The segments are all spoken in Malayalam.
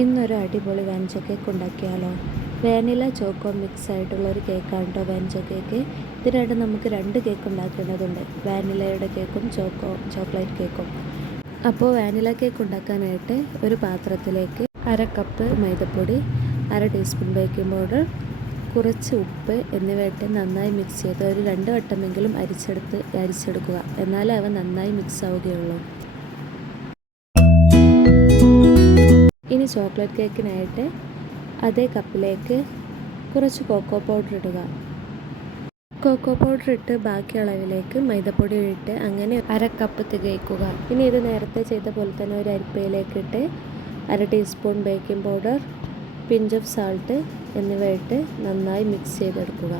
ഇന്നൊരു അടിപൊളി വാനില കേക്ക് ഉണ്ടാക്കിയാലോ. വാനില ചോക്കോ മിക്സ് ആയിട്ടുള്ള ഒരു കേക്കാണ് കേട്ടോ വാനില കേക്ക്. ഇതിനായിട്ട് നമുക്ക് 2 കേക്ക് ഉണ്ടാക്കേണ്ടതുണ്ട്, വാനിലയുടെ കേക്കും ചോക്ലേറ്റ് കേക്കും. അപ്പോൾ വാനില കേക്ക് ഉണ്ടാക്കാനായിട്ട് ഒരു പാത്രത്തിലേക്ക് 1/2 കപ്പ് മൈദപ്പൊടി, 1/2 ടീസ്പൂൺ ബേക്കിംഗ് പൗഡർ, കുറച്ച് ഉപ്പ് എന്നിവയിട്ട് നന്നായി മിക്സ് ചെയ്ത് ഒരു 2 വട്ടമെങ്കിലും അരിച്ചെടുക്കുക. എന്നാലേ അവ നന്നായി മിക്സ് ആവുകയുള്ളൂ. ഇനി ചോക്ലേറ്റ് കേക്കിനായിട്ട് അതേ കപ്പിലേക്ക് കുറച്ച് കൊക്കോ പൗഡർ ഇടുക. കൊക്കോ പൗഡർ ഇട്ട് ബാക്കി അളവിലേക്ക് മൈദപ്പൊടി ഇട്ട് അങ്ങനെ 1/2 കപ്പ് തികയ്ക്കുക. ഇനി ഇത് നേരത്തെ ചെയ്ത പോലെ തന്നെ ഒരു അരിപ്പയിലേക്ക് ഇട്ട് 1/2 teaspoon baking powder, pinch of salt എന്നിവ ഇട്ട് നന്നായി മിക്സ് ചെയ്തെടുക്കുക.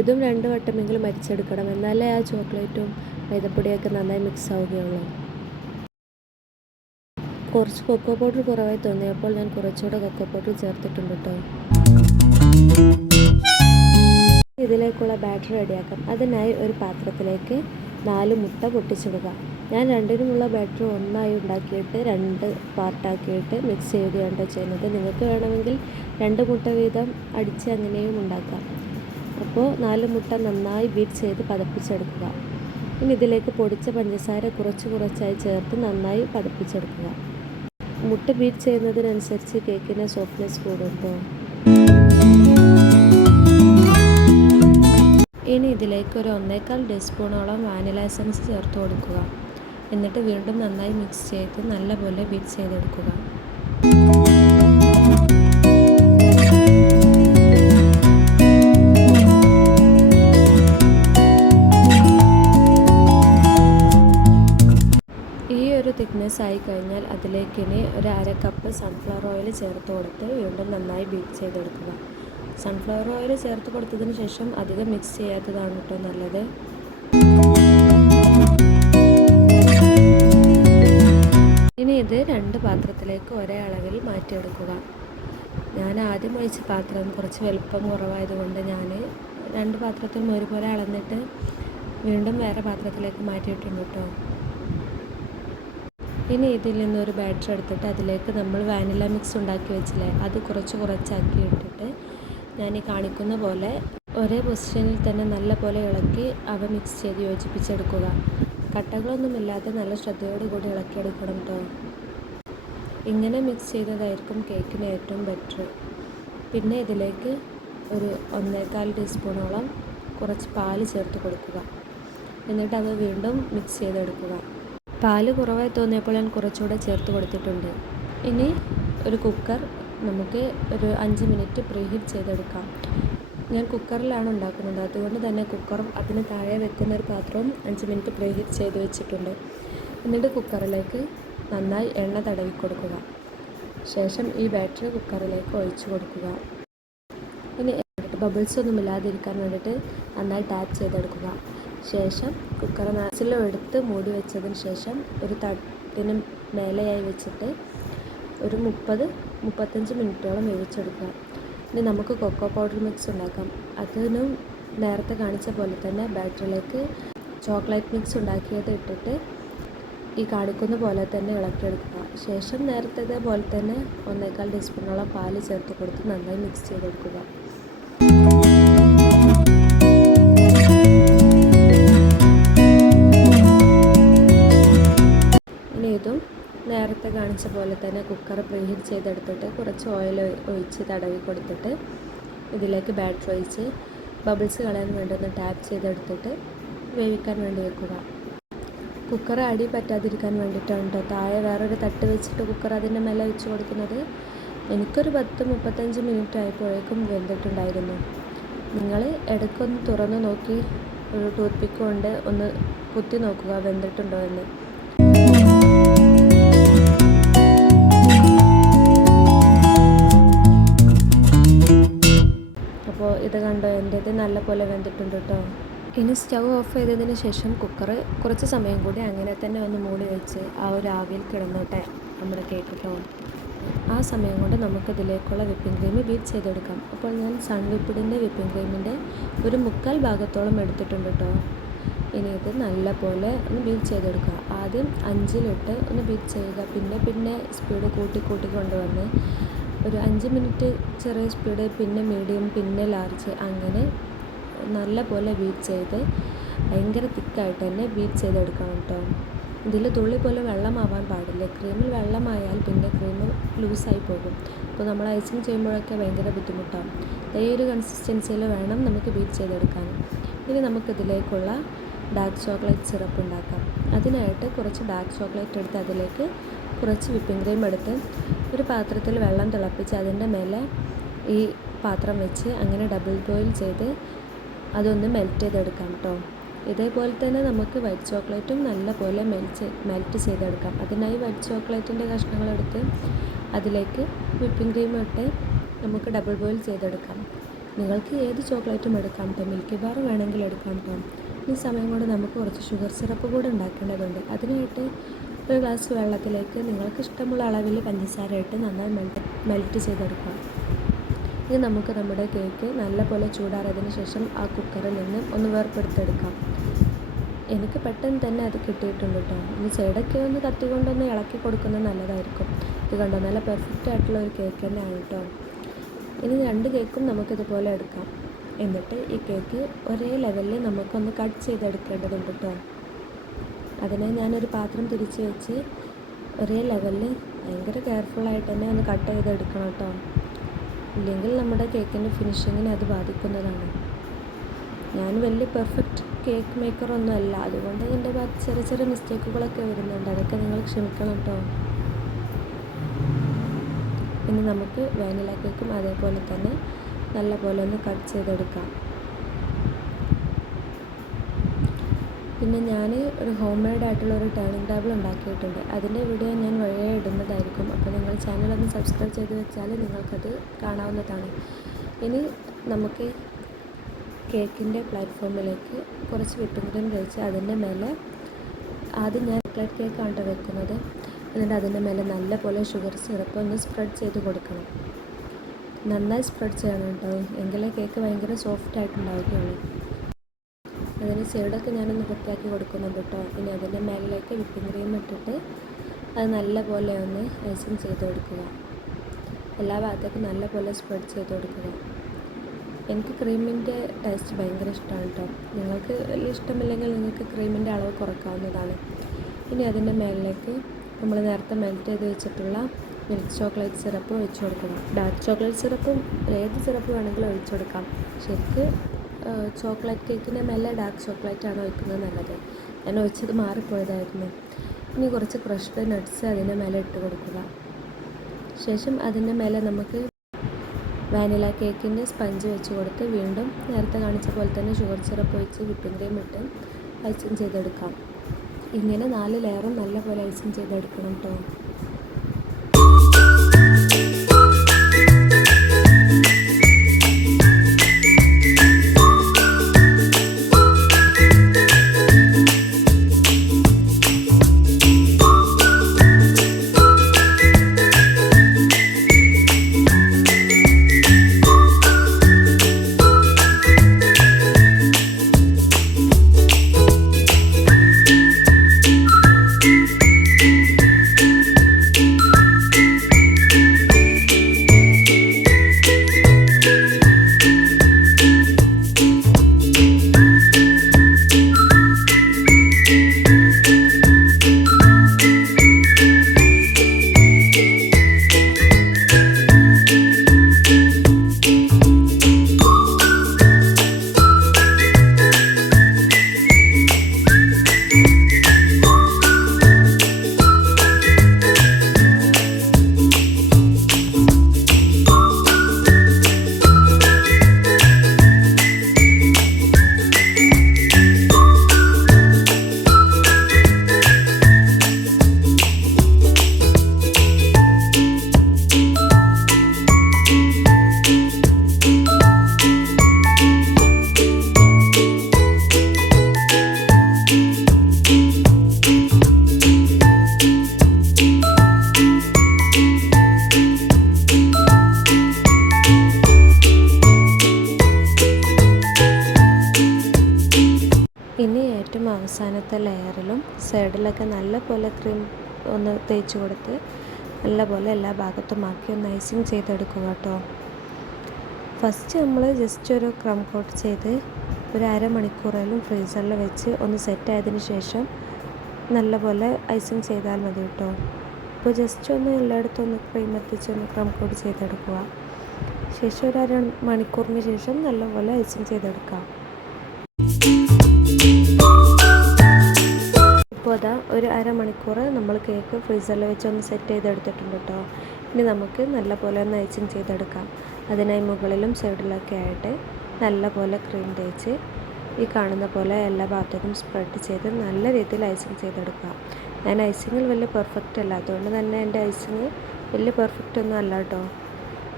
ഇതും 2 വട്ടമെങ്കിലും അരിച്ചെടുക്കണം, എന്നാലേ ആ ചോക്ലേറ്റും മൈദപ്പൊടിയൊക്കെ നന്നായി മിക്സ് ആവുകയുള്ളൂ. കുറച്ച് കൊക്കോ പൗഡർ കുറവായി തോന്നിയപ്പോൾ ഞാൻ കുറച്ചുകൂടെ കൊക്കോ പൗഡർ ചേർത്തിട്ടുണ്ട് കേട്ടോ. ഇതിലേക്കുള്ള ബാറ്റർ റെഡിയാക്കാം. അതിനായി ഒരു പാത്രത്തിലേക്ക് 4 മുട്ട പൊട്ടിച്ചിടുക. ഞാൻ രണ്ടിനുമുള്ള ബാറ്റർ ഒന്നായി ഉണ്ടാക്കിയിട്ട് 2 പാർട്ടാക്കിയിട്ട് മിക്സ് ചെയ്യുകയാണ് ചെയ്യുന്നത്. നിങ്ങൾക്ക് വേണമെങ്കിൽ 2 മുട്ട വീതം അടിച്ച് അങ്ങനെയും ഉണ്ടാക്കാം. അപ്പോൾ 4 മുട്ട നന്നായി ബീറ്റ് ചെയ്ത് പതപ്പിച്ചെടുക്കുക. ഇനി ഇതിലേക്ക് പൊടിച്ച പഞ്ചസാര കുറച്ചായി ചേർത്ത് നന്നായി പതപ്പിച്ചെടുക്കുക. മുട്ട ബീറ്റ് ചെയ്യുന്നതിനനുസരിച്ച് കേക്കിന് സോഫ്റ്റ്നെസ് കൂടുമ്പോൾ. ഇനി ഇതിലേക്ക് ഒരു 1.25 ടീസ്പൂണോളം വാനില എസൻസ് ചേർത്ത് കൊടുക്കുക. എന്നിട്ട് വീണ്ടും നന്നായി മിക്സ് ചെയ്ത് നല്ലപോലെ ബീറ്റ് ചെയ്തെടുക്കുക. തിക്നെസ് ആയി കഴിഞ്ഞാൽ അതിലേക്ക് ഇനി ഒരു 1/2 കപ്പ് സൺഫ്ലവർ ഓയിൽ ചേർത്ത് കൊടുത്ത് വീണ്ടും നന്നായി ബീറ്റ് ചെയ്തെടുക്കുക. സൺഫ്ലവർ ഓയിൽ ചേർത്ത് കൊടുത്തതിന് ശേഷം അധികം മിക്സ് ചെയ്യാത്തതാണ് കേട്ടോ നല്ലത്. ഇനി ഇത് 2 പാത്രത്തിലേക്ക് ഒരേ അളവിൽ മാറ്റിയെടുക്കുക. ഞാൻ ആദ്യം ഒഴിച്ച പാത്രം കുറച്ച് വലുപ്പം കുറവായതുകൊണ്ട് ഞാൻ 2 പാത്രത്തിലും ഒരുപോലെ അളന്നിട്ട് വീണ്ടും വേറെ പാത്രത്തിലേക്ക് മാറ്റിയിട്ടുണ്ട് കേട്ടോ. ഇനി ഇതിൽ നിന്നൊരു ബാറ്റർ എടുത്തിട്ട് അതിലേക്ക് നമ്മൾ വാനില മിക്സ് ഉണ്ടാക്കി വെച്ചില്ലേ, അത് കുറച്ചാക്കി ഇട്ടിട്ട് ഞാൻ ഈ കാണിക്കുന്ന പോലെ ഒരേ പൊസിഷനിൽ തന്നെ നല്ല പോലെ ഇളക്കി അവ മിക്സ് ചെയ്ത് യോജിപ്പിച്ചെടുക്കുക. കട്ടകളൊന്നുമില്ലാതെ നല്ല ശ്രദ്ധയോടു കൂടി ഇളക്കിയെടുക്കണം കേട്ടോ. ഇങ്ങനെ മിക്സ് ചെയ്തതായിരിക്കും കേക്കിന് ഏറ്റവും ബെറ്റർ. പിന്നെ ഇതിലേക്ക് ഒരു 1.25 ടീസ്പൂണോളം കുറച്ച് പാല് ചേർത്ത് കൊടുക്കുക. എന്നിട്ട് അത് വീണ്ടും മിക്സ് ചെയ്തെടുക്കുക. പാല് കുറവായി തോന്നിയപ്പോൾ ഞാൻ കുറച്ചുകൂടെ ചേർത്ത് കൊടുത്തിട്ടുണ്ട്. ഇനി ഒരു കുക്കർ നമുക്ക് ഒരു 5 മിനിറ്റ് പ്രീഹീറ്റ് ചെയ്തെടുക്കാം. ഞാൻ കുക്കറിലാണ് ഉണ്ടാക്കുന്നത്, അതുകൊണ്ട് തന്നെ കുക്കറും അതിന് താഴെ വെക്കുന്ന ഒരു പാത്രവും 5 മിനിറ്റ് പ്രീഹീറ്റ് ചെയ്ത് വെച്ചിട്ടുണ്ട്. എന്നിട്ട് കുക്കറിലേക്ക് നന്നായി എണ്ണ തടവി കൊടുക്കുക. ശേഷം ഈ ബാറ്റർ കുക്കറിലേക്ക് ഒഴിച്ചു കൊടുക്കുക. ഇനി ബബിൾസ് ഒന്നും ഇല്ലാതിരിക്കാൻ വേണ്ടിയിട്ട് നന്നായി ടാപ്പ് ചെയ്തെടുക്കുക. ശേഷം കുക്കർ എടുത്ത് മൂടി വെച്ചതിന് ശേഷം ഒരു തട്ടിന് മേലെയായി വെച്ചിട്ട് ഒരു 30-35 മിനിറ്റോളം വേവിച്ചെടുക്കുക. ഇനി നമുക്ക് കൊക്കോ പൗഡർ മിക്സ് ഉണ്ടാക്കാം. അതിനും നേരത്തെ കാണിച്ച പോലെ തന്നെ ബാറ്ററിലേക്ക് ചോക്ലേറ്റ് മിക്സ് ഉണ്ടാക്കിയത് ഇട്ടിട്ട് ഈ കാണിക്കുന്ന പോലെ തന്നെ ഇളക്കിയെടുക്കുക. ശേഷം നേരത്തെ പോലെ തന്നെ 1.25 ടീസ്പൂണോളം പാല് ചേർത്ത് കൊടുത്ത് നന്നായി മിക്സ് ചെയ്തെടുക്കുക. ഇതും നേരത്തെ കാണിച്ച പോലെ തന്നെ കുക്കർ പ്രീഹീറ്റ് ചെയ്തെടുത്തിട്ട് കുറച്ച് ഓയിൽ ഒഴിച്ച് തടവി കൊടുത്തിട്ട് ഇതിലേക്ക് ബാറ്റർ ഒഴിച്ച് ബബിൾസ് കളയാൻ വേണ്ടി ഒന്ന് ടാപ്പ് ചെയ്തെടുത്തിട്ട് വേവിക്കാൻ വേണ്ടി വെക്കുക. കുക്കർ അടി പറ്റാതിരിക്കാൻ വേണ്ടിയിട്ടാണ് കേട്ടോ താഴെ വേറൊരു തട്ട് വെച്ചിട്ട് കുക്കർ അതിൻ്റെ മേലെ വെച്ച് കൊടുക്കുന്നത്. എനിക്കൊരു 10-35 മിനിറ്റ് ആയപ്പോഴേക്കും വെന്തിട്ടുണ്ടായിരുന്നു. നിങ്ങൾ ഇടയ്ക്കൊന്ന് തുറന്ന് നോക്കി ഒരു ടൂത്ത് പിക്ക് കൊണ്ട് ഒന്ന് കുത്തി നോക്കുക വെന്തിട്ടുണ്ടോ എന്ന്. അപ്പോൾ ഇത് കണ്ടോ, എൻ്റേത് നല്ല പോലെ വെന്തിട്ടുണ്ട് കേട്ടോ. ഇനി സ്റ്റൗ ഓഫ് ചെയ്തതിന് ശേഷം കുക്കർ കുറച്ച് സമയം കൂടി അങ്ങനെ തന്നെ ഒന്ന് മൂടി വെച്ച് ആ ഒരു ആവിയിൽ കിടന്നോട്ടെ നമ്മുടെ കേക്ക് കേട്ടോ. ആ സമയം കൊണ്ട് നമുക്കിതിലേക്കുള്ള വിപ്പിംഗ് ക്രീം ബീറ്റ് ചെയ്തെടുക്കാം. അപ്പോൾ ഞാൻ സൺവിപ്പിഡിൻ്റെ വിപ്പിംഗ് ക്രീമിൻ്റെ ഒരു 3/4 ഭാഗത്തോളം എടുത്തിട്ടുണ്ട് കേട്ടോ. ഇനി ഇത് നല്ല പോലെ ഒന്ന് ബീറ്റ് ചെയ്തെടുക്കുക. ആദ്യം ആദ്യം 5-ലിട്ട് ഒന്ന് ബീറ്റ് ചെയ്യുക. പിന്നെ സ്പീഡ് കൂട്ടി കൊണ്ടുവന്ന് ഒരു 5 മിനിറ്റ് ചെറിയ സ്പീഡ്, പിന്നെ മീഡിയം, പിന്നെ ലാർജ്, അങ്ങനെ നല്ല പോലെ ബീറ്റ് ചെയ്ത് ഭയങ്കര തിക്കായിട്ട് തന്നെ ബീറ്റ് ചെയ്തെടുക്കണം കേട്ടോ. ഇതിൽ തുള്ളി പോലെ വെള്ളമാവാൻ പാടില്ല. ക്രീമിൽ വെള്ളമായാൽ പിന്നെ ക്രീം ലൂസായി പോകും. അപ്പോൾ നമ്മൾ ഐസിങ് ചെയ്യുമ്പോഴൊക്കെ ഭയങ്കര ബുദ്ധിമുട്ടാകും. ഈ ഒരു കൺസിസ്റ്റൻസിയിൽ വേണം നമുക്ക് ബീറ്റ് ചെയ്തെടുക്കാൻ. ഇനി നമുക്കിതിലേക്കുള്ള ഡാർക്ക് ചോക്ലേറ്റ് സിറപ്പ് ഉണ്ടാക്കാം. അതിനായിട്ട് കുറച്ച് ഡാർക്ക് ചോക്ലേറ്റ് എടുത്ത് അതിലേക്ക് കുറച്ച് വിപ്പിംഗ് ക്രീം എടുത്ത് ഒരു പാത്രത്തിൽ വെള്ളം തിളപ്പിച്ച് അതിൻ്റെ മേലെ ഈ പാത്രം വെച്ച് അങ്ങനെ ഡബിൾ ബോയിൽ ചെയ്ത് അതൊന്ന് മെൽറ്റ് ചെയ്തെടുക്കാം കേട്ടോ. ഇതേപോലെ തന്നെ നമുക്ക് വൈറ്റ് ചോക്ലേറ്റും നല്ല പോലെ മെൽറ്റ് ചെയ്തെടുക്കാം. അതിനായി വൈറ്റ് ചോക്ലേറ്റിൻ്റെ കഷ്ണങ്ങളെടുത്ത് അതിലേക്ക് വിപ്പിംഗ് ക്രീം ഇട്ട് നമുക്ക് ഡബിൾ ബോയിൽ ചെയ്തെടുക്കാം. നിങ്ങൾക്ക് ഏത് ചോക്ലേറ്റും എടുക്കാം കേട്ടോ. മിൽക്കി ബാർ വേണമെങ്കിൽ എടുക്കാം കേട്ടോ. ഈ സമയം കൊണ്ട് നമുക്ക് കുറച്ച് ഷുഗർ സിറപ്പ് കൂടെ ഉണ്ടാക്കേണ്ടതുണ്ട്. അതിനായിട്ട് ഒരു ഗ്ലാസ് വെള്ളത്തിലേക്ക് നിങ്ങൾക്ക് ഇഷ്ടമുള്ള അളവിൽ പഞ്ചസാര ഇട്ട് നന്നായി മെൽറ്റ് ചെയ്തെടുക്കാം. ഇനി നമുക്ക് നമ്മുടെ കേക്ക് നല്ലപോലെ ചൂടാറിയതിന് ശേഷം ആ കുക്കറിൽ നിന്ന് ഒന്ന് വേർപ്പെടുത്തെടുക്കാം. എനിക്ക് പെട്ടെന്ന് തന്നെ അത് കിട്ടിയിട്ടുണ്ട് കേട്ടോ. ഇനി സൈഡൊക്കെ ഒന്ന് കത്തി കൊണ്ടൊന്ന് ഇളക്കി കൊടുക്കുന്നത് നല്ലതായിരിക്കും. ഇത് കണ്ടോ, നല്ല പെർഫെക്റ്റ് ആയിട്ടുള്ള ഒരു കേക്ക് തന്നെയാണ് കേട്ടോ. ഇനി 2 കേക്കും നമുക്കിതുപോലെ എടുക്കാം. എന്നിട്ട് ഈ കേക്ക് ഒരേ ലെവലിൽ നമുക്കൊന്ന് കട്ട് ചെയ്തെടുക്കേണ്ടതുണ്ട് കേട്ടോ. അതിനെ ഞാനൊരു പാത്രം തിരിച്ച് വെച്ച് ഒരേ ലെവലിൽ ഭയങ്കര കെയർഫുള്ളായിട്ട് തന്നെ ഒന്ന് കട്ട് ചെയ്തെടുക്കണം കേട്ടോ. ഇല്ലെങ്കിൽ നമ്മുടെ കേക്കിൻ്റെ ഫിനിഷിങ്ങിനെ അത് ബാധിക്കുന്നതാണ്. ഞാൻ വലിയ പെർഫെക്റ്റ് കേക്ക് മേക്കറൊന്നും അല്ല, അതുകൊണ്ട് എൻ്റെ ഭാഗത്ത് ചെറിയ ചെറിയ മിസ്റ്റേക്കുകളൊക്കെ വരുന്നുണ്ട്. അതൊക്കെ നിങ്ങൾ ക്ഷമിക്കണം കേട്ടോ. ഇനി നമുക്ക് വാനില കേക്കും അതേപോലെ തന്നെ നല്ല പോലെ ഒന്ന് കട്ട് ചെയ്തെടുക്കാം. പിന്നെ ഞാൻ ഒരു ഹോം മെയ്ഡ് ആയിട്ടുള്ള ഒരു ടേണിംഗ് ടേബിൾ ഉണ്ടാക്കിയിട്ടുണ്ട്. അതിൻ്റെ വീഡിയോ ഞാൻ വഴിയെ ഇടുന്നതായിരിക്കും. അപ്പോൾ നിങ്ങൾ ചാനലൊന്ന് സബ്സ്ക്രൈബ് ചെയ്ത് വെച്ചാൽ നിങ്ങൾക്കത് കാണാവുന്നതാണ്. ഇനി നമുക്ക് കേക്കിൻ്റെ പ്ലാറ്റ്ഫോമിലേക്ക് കുറച്ച് വിപ്പിംഗ് ക്രീം തേച്ച് അതിൻ്റെ മേലെ ആദ്യം ഞാൻ ചോക്ലേറ്റ് കേക്കാണ് വെക്കുന്നത്. എന്നിട്ട് അതിൻ്റെ മേലെ നല്ല പോലെ ഷുഗർ സിറപ്പ് ഒന്ന് സ്പ്രെഡ് ചെയ്ത് കൊടുക്കണം. നന്നായി സ്പ്രെഡ് ചെയ്യണം കേട്ടോ, എങ്കിലേ കേക്ക് ഭയങ്കര സോഫ്റ്റ് ആയിട്ടുണ്ടാവുകയുള്ളൂ. അതിന് സൈഡൊക്കെ ഞാനൊന്ന് വൃത്തിയാക്കി കൊടുക്കുന്നുണ്ട് കേട്ടോ. ഇനി അതിൻ്റെ മേലിലേക്ക് വിപ്പിംഗ് ക്രീം ഇട്ടിട്ട് അത് നല്ല പോലെ ഒന്ന് ഐസിങ് ചെയ്ത് കൊടുക്കുക. എല്ലാ ഭാഗത്തേക്കും നല്ല പോലെ സ്പ്രെഡ് ചെയ്ത് കൊടുക്കുക. എനിക്ക് ക്രീമിൻ്റെ ടേസ്റ്റ് ഭയങ്കര ഇഷ്ടമാണ് കേട്ടോ. നിങ്ങൾക്ക് വലിയ ഇഷ്ടമില്ലെങ്കിൽ നിങ്ങൾക്ക് ക്രീമിൻ്റെ അളവ് കുറക്കാവുന്നതാണ്. ഇനി അതിൻ്റെ മേലിലേക്ക് നമ്മൾ നേരത്തെ മെൽറ്റ് ചെയ്ത് വെച്ചിട്ടുള്ള മിൽക്ക് ചോക്ലേറ്റ് സിറപ്പ് ഒഴിച്ചു കൊടുക്കണം. ഡാർക്ക് ചോക്ലേറ്റ് സിറപ്പും ഏത് സിറപ്പ് വേണമെങ്കിലും ഒഴിച്ചു കൊടുക്കാം. ശരിക്ക് ചോക്ലേറ്റ് കേക്കിൻ്റെ മേലെ ഡാർക്ക് ചോക്ലേറ്റാണ് ഒഴിക്കുന്നത് നല്ലത്. ഞാൻ ഒഴിച്ചത് മാറിപ്പോയതായിരുന്നു. ഇനി കുറച്ച് ക്രഷ്ഡ് നട്ട്സ് അതിൻ്റെ മേലെ ഇട്ട് കൊടുക്കുക. ശേഷം അതിൻ്റെ മേലെ നമുക്ക് വാനില കേക്കിൻ്റെ സ്പഞ്ച് വെച്ച് കൊടുത്ത് വീണ്ടും നേരത്തെ കാണിച്ച പോലെ തന്നെ ഷുഗർ സിറപ്പ് ഒഴിച്ച് വിപ്പിംഗ് ക്രീം ഇട്ട് ഐസിങ് ചെയ്തെടുക്കാം. ഇങ്ങനെ 4 ലെയറും നല്ല പോലെ ഐസിങ് ചെയ്തെടുക്കണം കേട്ടോ. രണ്ടാമത്തെ ലെയറിലും സൈഡിലൊക്കെ നല്ല പോലെ ക്രീം ഒന്ന് തേച്ച് കൊടുത്ത് നല്ല പോലെ എല്ലാ ഭാഗത്തുമാക്കി ഒന്ന് ഐസിങ് ചെയ്തെടുക്കുക കേട്ടോ. ഫസ്റ്റ് നമ്മൾ ജസ്റ്റ് ഒരു ക്രം കോട്ട് ചെയ്ത് ഒരു അരമണിക്കൂറേലും ഫ്രീസറിൽ വെച്ച് ഒന്ന് സെറ്റായതിന് ശേഷം നല്ലപോലെ ഐസിങ് ചെയ്താൽ മതി കേട്ടോ. ഇപ്പോൾ ജസ്റ്റ് ഒന്ന് എല്ലായിടത്തും ഒന്ന് ക്രീം എത്തിച്ച് ഒന്ന് ക്രം കോട്ട് ചെയ്തെടുക്കുക. ശേഷം ഒരു അരമണിക്കൂറിന് ശേഷം നല്ലപോലെ ഐസിങ് ചെയ്തെടുക്കാം. ഇപ്പോൾ അതാ ഒരു അരമണിക്കൂർ നമ്മൾ കേക്ക് ഫ്രീസറിൽ വെച്ച് ഒന്ന് സെറ്റ് ചെയ്തെടുത്തിട്ടുണ്ട് കേട്ടോ. ഇനി നമുക്ക് നല്ലപോലെ ഒന്ന് ഐസിങ് ചെയ്തെടുക്കാം. അതിനായി മുകളിലും സൈഡിലൊക്കെ ആയിട്ട് നല്ലപോലെ ക്രീം തേച്ച് ഈ കാണുന്ന പോലെ എല്ലാ ഭാഗത്തേക്കും സ്പ്രെഡ് ചെയ്ത് നല്ല രീതിയിൽ ഐസിങ് ചെയ്തെടുക്കാം. ഞാൻ ഐസിങ്ങിൽ വലിയ പെർഫെക്റ്റ് അല്ല, അതുകൊണ്ട് തന്നെ എൻ്റെ ഐസിങ് വലിയ പെർഫെക്റ്റ് ഒന്നും അല്ല കേട്ടോ.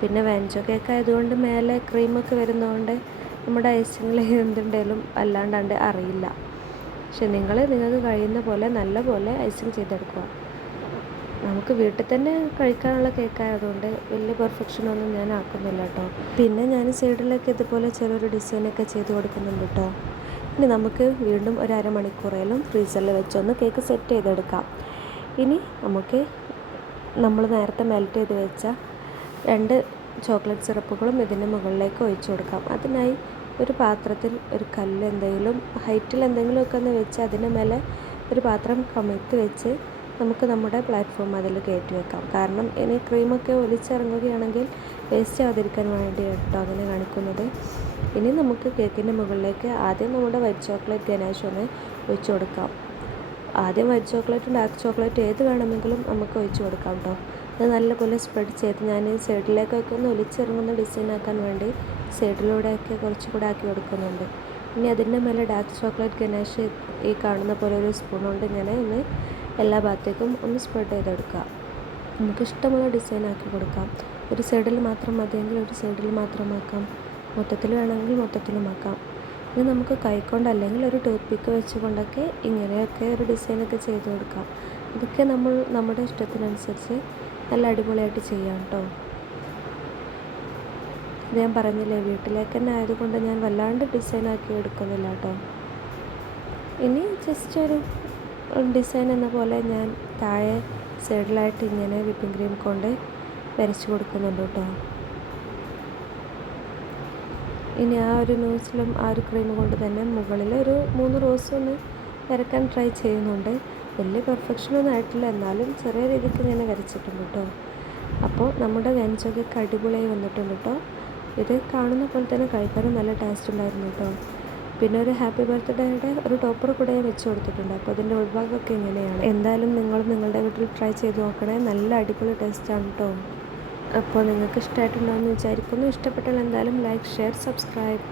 പിന്നെ വാൻചോ കേക്ക് ആയതുകൊണ്ട് മേലെ ക്രീമൊക്കെ വരുന്നതുകൊണ്ട് നമ്മുടെ ഐസിങ്ങിൽ എന്തുണ്ടെങ്കിലും അല്ലാണ്ട് അറിയില്ല. പക്ഷെ നിങ്ങൾക്ക് കഴിയുന്ന പോലെ നല്ല പോലെ ഐസിങ് ചെയ്തെടുക്കുക. നമുക്ക് വീട്ടിൽ തന്നെ കഴിക്കാനുള്ള കേക്കായതുകൊണ്ട് വലിയ പെർഫെക്ഷനൊന്നും ഞാൻ ആക്കുന്നില്ല കേട്ടോ. പിന്നെ ഞാൻ സൈഡിലൊക്കെ ഇതുപോലെ ചെറിയൊരു ഡിസൈനൊക്കെ ചെയ്ത് കൊടുക്കുന്നുണ്ട് കേട്ടോ. ഇനി നമുക്ക് വീണ്ടും ഒരു അരമണിക്കൂറേലും ഫ്രീസറിൽ വെച്ചൊന്ന് കേക്ക് സെറ്റ് ചെയ്തെടുക്കാം. ഇനി നമുക്ക് നമ്മൾ നേരത്തെ മെൽറ്റ് ചെയ്ത് വെച്ച 2 ചോക്ലേറ്റ് സിറപ്പുകളും ഇതിൻ്റെ മുകളിലേക്ക് ഒഴിച്ചു കൊടുക്കാം. അതിനായി ഒരു പാത്രത്തിൽ ഒരു കല്ല് എന്തെങ്കിലും ഹൈറ്റിൽ എന്തെങ്കിലുമൊക്കെ ഒന്ന് വെച്ച് അതിന് മേലെ ഒരു പാത്രം കമഴ്ത്തി വെച്ച് നമുക്ക് നമ്മുടെ പ്ലാറ്റ്ഫോം അതിൽ കയറ്റി വെക്കാം. കാരണം ഇനി ക്രീമൊക്കെ ഒലിച്ചിറങ്ങുകയാണെങ്കിൽ വേസ്റ്റ് ആവാതിരിക്കാൻ വേണ്ടി കേട്ടോ അങ്ങനെ കാണിക്കുന്നത്. ഇനി നമുക്ക് കേക്കിൻ്റെ മുകളിലേക്ക് ആദ്യം നമ്മുടെ വൈറ്റ് ചോക്ലേറ്റ് ഗനാഷ് ഒന്ന് ഒഴിച്ചു കൊടുക്കാം. ആദ്യം വൈറ്റ് ചോക്ലേറ്റും ഡാർക്ക് ചോക്ലേറ്റ് ഏത് വേണമെങ്കിലും നമുക്ക് ഒഴിച്ചു കൊടുക്കാം കേട്ടോ. അത് നല്ലപോലെ സ്പ്രെഡ് ചെയ്ത് ഞാൻ ഈ സൈഡിലേക്കൊക്കെ ഒന്ന് ഒലിച്ചിറങ്ങുന്ന ഡിസൈൻ ആക്കാൻ വേണ്ടി സൈഡിലൂടെയൊക്കെ കുറച്ചുകൂടെ ആക്കി കൊടുക്കുന്നുണ്ട്. ഇനി അതിൻ്റെ മേലെ ഡാർക്ക് ചോക്ലേറ്റ് ഗനാഷ് ഈ കാണുന്ന പോലെ ഒരു സ്പൂൺ കൊണ്ട് ഇങ്ങനെ ഒന്ന് എല്ലാ ഭാഗത്തേക്കും ഒന്ന് സ്പ്രെഡ് ചെയ്തെടുക്കുക. നമുക്ക് ഇഷ്ടമുള്ള ഡിസൈൻ ആക്കി കൊടുക്കാം. ഒരു സൈഡിൽ മാത്രം മതിയെങ്കിൽ ഒരു സൈഡിൽ മാത്രം ആക്കാം, മൊത്തത്തിൽ വേണമെങ്കിൽ മൊത്തത്തിലും ആക്കാം. ഇനി നമുക്ക് കൈകൊണ്ട് അല്ലെങ്കിൽ ഒരു ടൂത്ത് പിക്ക് വെച്ചുകൊണ്ടൊക്കെ ഇങ്ങനെയൊക്കെ ഒരു ഡിസൈനൊക്കെ ചെയ്ത് കൊടുക്കാം. ഇതൊക്കെ നമ്മൾ നമ്മുടെ ഇഷ്ടത്തിനനുസരിച്ച് നല്ല അടിപൊളിയായിട്ട് ചെയ്യാം കേട്ടോ. ഞാൻ പറഞ്ഞില്ലേ വീട്ടിലേക്ക് തന്നെ ആയതുകൊണ്ട് ഞാൻ വല്ലാണ്ട് ഡിസൈനാക്കി എടുക്കുന്നില്ല കേട്ടോ. ഇനി ജസ്റ്റ് ഒരു ഡിസൈൻ എന്ന പോലെ ഞാൻ താഴെ സൈഡിലായിട്ട് ഇങ്ങനെ വിപ്പിംഗ് ക്രീം കൊണ്ട് വരച്ച് കൊടുക്കുന്നുണ്ട് കേട്ടോ. ഇനി ആ ഒരു നോസിലും ആ ഒരു ക്രീം കൊണ്ട് തന്നെ മുകളിൽ ഒരു 3 റോസ് ഒന്ന് വരയ്ക്കാൻ ട്രൈ ചെയ്യുന്നുണ്ട്. വലിയ പെർഫെക്ഷനൊന്നും ആയിട്ടില്ല, എന്നാലും ചെറിയ രീതിക്ക് ഇങ്ങനെ വരച്ചിട്ടുണ്ട് കേട്ടോ. അപ്പോൾ നമ്മുടെ വാൻചോ കേക്ക് അടിപൊളിയായി വന്നിട്ടുണ്ട് കേട്ടോ. ഇത് കാണുന്ന പോലെ തന്നെ കഴിക്കാനും നല്ല ടേസ്റ്റ് ഉണ്ടായിരുന്നു കേട്ടോ. പിന്നെ ഒരു ഹാപ്പി ബർത്ത്ഡേയുടെ ഒരു ടോപ്പർ കൂടെ വെച്ച് കൊടുത്തിട്ടുണ്ട്. അപ്പോൾ അതിൻ്റെ ഉൾഭാഗമൊക്കെ ഇങ്ങനെയാണ്. എന്തായാലും നിങ്ങളും നിങ്ങളുടെ വീട്ടിൽ ട്രൈ ചെയ്ത് നോക്കണേ, നല്ല അടിപൊളി ടേസ്റ്റാണ് കേട്ടോ. അപ്പോൾ നിങ്ങൾക്ക് ഇഷ്ടമായിട്ടുണ്ടാവുമെന്ന് വിചാരിക്കുന്നു. ഇഷ്ടപ്പെട്ടാൽ എന്തായാലും ലൈക്ക്, ഷെയർ, സബ്സ്ക്രൈബ്.